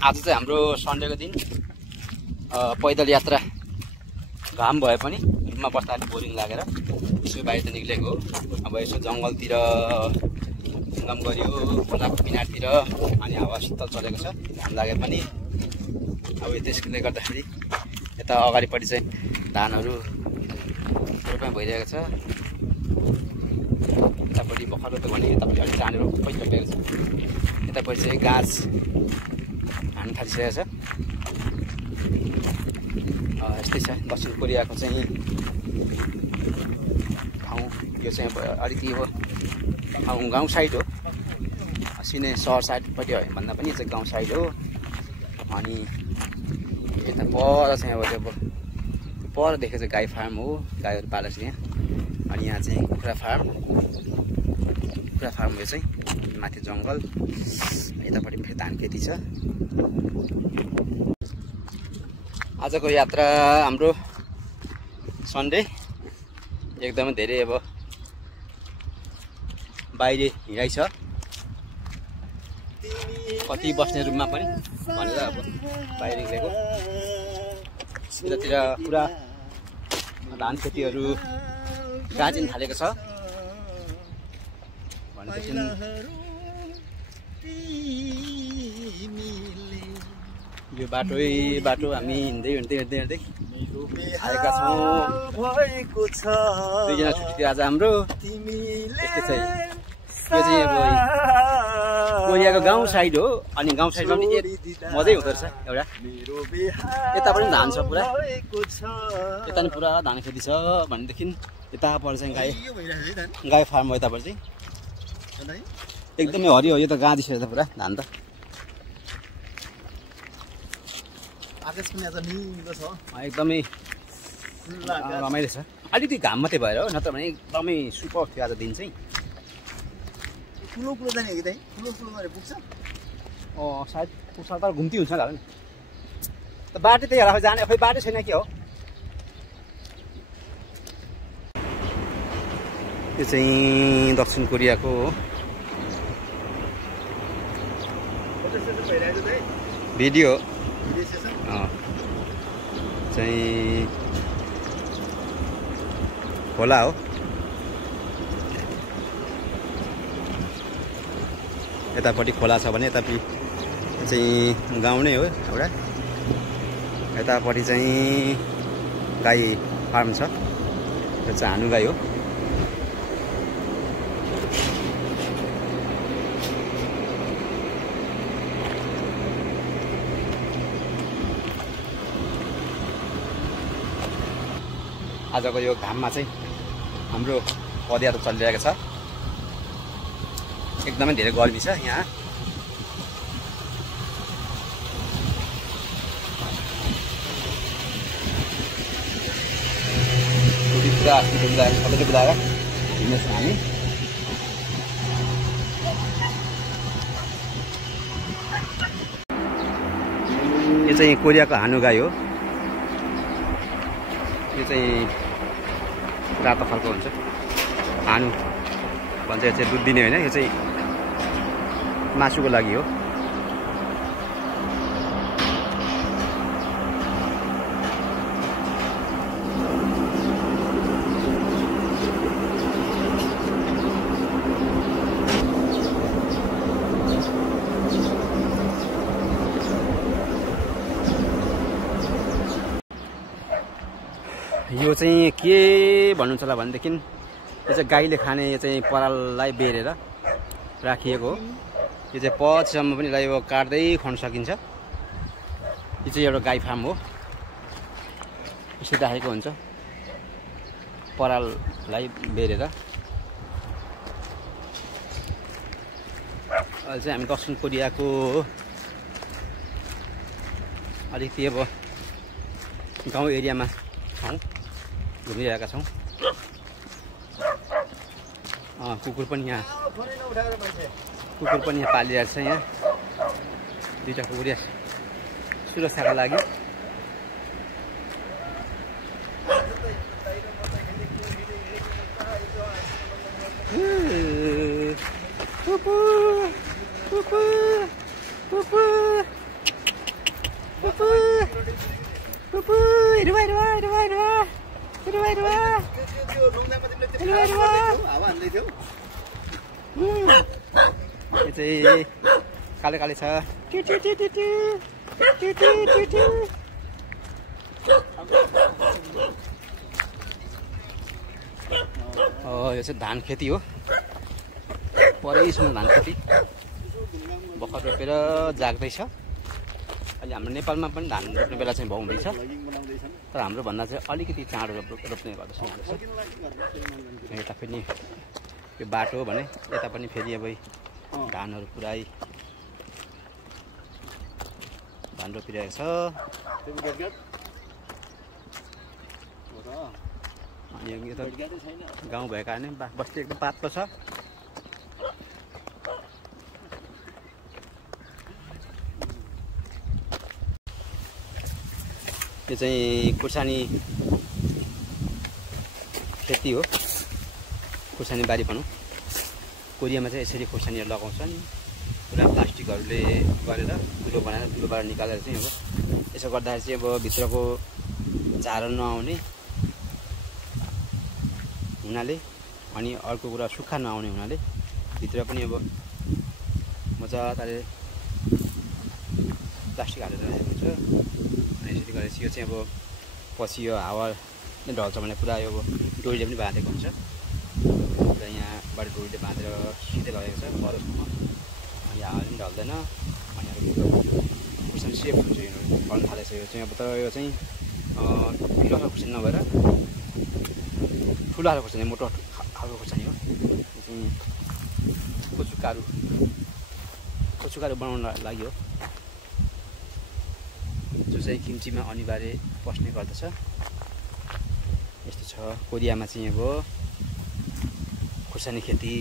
आज चाहिँ हाम्रो सन्डेको दिन पैदल यात्रा घाम भए पनि रुममा बस्दा अलिक बोरिङ लागेर यसो बाहिर त निक्लेको हो। अब यसो जङ्गलतिर घुमघाम गऱ्यो, खोलाको किनारतिर, अनि हावा शीतल चलेको छ। घाम लागे पनि अब त्यसले गर्दाखेरि यता अगाडिपट्टि चाहिँ धानहरू रोपाइ भइरहेको छ। यतापट्टि भर्खर त भने यतापट्टि अलिक चाँडो भइसकेको छ। यतापट्टि चाहिँ गाछ हान्न थालिसकेको छ। यस्तै छ दक्षिण कोरियाको चाहिँ ठाउँ। यो चाहिँ अलिकति हो गाउँ साइड हो, सिने सहर साइडपट्टि हो भन्दा पनि चाहिँ गाउँ साइड हो। अनि यता पर चाहिँ अब त्यो पर देखेको चाहिँ गाई फार्म हो, गाईहरू पालेको छ यहाँ। अनि यहाँ चाहिँ कुखुरा फार्म यो चाहिँ माथि जङ्गल, यतापट्टि फेरि धान खेती छ। आजको यात्रा हाम्रो सन्डे एकदमै धेरै अब बाहिर हिँडाइ छ। कति बस्ने रुममा पनि भनेर अब बाहिर निक्लेको। यतातिर पुरा धान खेतीहरू गाजिन थालेको छ भनेदेखि यो बाटो हामी हिँड्दै आएका छौँ। दुईजना छुट्टी आज हाम्रो। यस्तै चाहिँ यो चाहिँ अब कोरियाको गाउँ साइड हो। अनि गाउँ साइडमा पनि मजै हुँदो रहेछ एउटा। यता पनि धान छ पुरा, यता पनि पुरा धान खेती छ भनेदेखि यतापट्टि चाहिँ गाई फार्म हो। यतापट्टि चाहिँ एकदमै हरियो हो। यो त गाँदिसकेको छ पुरा धान त। एकदमै रमाइलो छ। अलिकति घाम मात्रै भएर हो, नत्र भने एकदमै सुपर थियो आज दिन चाहिँ। ठुलो जाने कि दाइ? ठुलो पुग्छ? सायद पुग्छ तर घुम्ती हुन्छ होला नि। त बाटो त्यही होला जाने, खोइ बाटो छैन के हो। यो चाहिँ दक्षिण कोरियाको हो भिडियो चाहिँ खोला हो। यतापट्टि खोला छ भने यतापट्टि चाहिँ गाउँ नै हो एउटा। यतापट्टि चाहिँ गाई फार्म छ, यो चाहिँ हानु गाई हो। आजको यो घाममा चाहिँ हाम्रो पदयात्रा चलिरहेको छ। एकदमै धेरै गर्मी छ यहाँ। पुरा सबैले बुलाएर हिँड्दैछौँ हामी। यो चाहिँ कोरियाको हानु गाई हो। यो चाहिँ रातो खालको हुन्छ, हानु भन्छ। यो चाहिँ दुध दिने होइन, यो चाहिँ मासुको लागि हो। यो चाहिँ के भन्नुहुन्छ होला भनेदेखि यो चाहिँ गाईले खाने, यो चाहिँ पराललाई बेरेर राखिएको हो। यो चाहिँ पछिसम्म पनि यसलाई यो काट्दै खुवाउन सकिन्छ। यो चाहिँ एउटा गाई फार्म हो। यसो राखेको हुन्छ पराललाई बेरेर। अहिले चाहिँ हामी दक्षिण कोरियाको अलिकति अब गाउँ एरियामा छौँ, घुमिरहेका छौँ। कुकुर पनि यहाँ पालिरहेको छ। यहाँ दुईवटा कुकुर यहाँ सुरक्षाको लागि। पुपु पुपु हेरुवा हेरुवा हेरुवा हेरुवा हेरुवा हेरुवा त्यो रोङ्दामा तिमीले त्यो हावा हान्दै थियौ यो चाहिँ काले काले छ टु टु टु टु टु टु टु टु टु यो चाहिँ धान खेती हो परैसम्म धान खेती भर्खर रोपेर जाग्दैछ अहिले हाम्रो नेपालमा पनि धान रोप्ने बेला चाहिँ भाउ हुँदैछ तर हाम्रो भन्दा चाहिँ अलिकति चाँडो रोप्ने गर्दछ यता पनि यो बाटो हो भने यता पनि फेरि अब धानहरू पुरै धान रोपिरहेको छ अनि यो त गाउँ भएको कारणले बस्ती एकदम पातलो छ यो चाहिँ खुर्सानी खेती हो खुर्सानी बारी भनौँ कोरियामा चाहिँ यसरी खुर्सानीहरू लगाउँछन् पुरा प्लास्टिकहरूले गरेर धुलो बनाएर धुलोबाट निकालेर चाहिँ अब यसो गर्दाखेरि चाहिँ अब भित्रको झारो नआउने हुनाले अनि अर्को कुरा सुक्खा नआउने हुनाले भित्र पनि अब मजाले प्लास्टिक हालेर राखेको हुन्छ यसरी गरेपछि यो चाहिँ अब पछि यो हावाले ढल्छ भने पुरा यो डोरीले पनि बाँधेको हुन्छ पुरा यहाँबाट डोरीले बाँधेर सिधै लगेको छ परसम्म अनि हावाले पनि ढल्दैन अनि खुर्सानी सेफ हुन्छ यो फल्न थालेको छ यो चाहिँ अब तर यो चाहिँ पिरो खालको खुर्सानी नभएर ठुलो खालको खुर्सानी मोटो खालको खुर्सानी हो यो चाहिँ कोचुकारू बनाउन लागि हो जो चाहिँ किम्चीमा अनिवार्य पस्ने गर्दछ यस्तो छ कोरियामा चाहिँ अब खुर्सानी खेती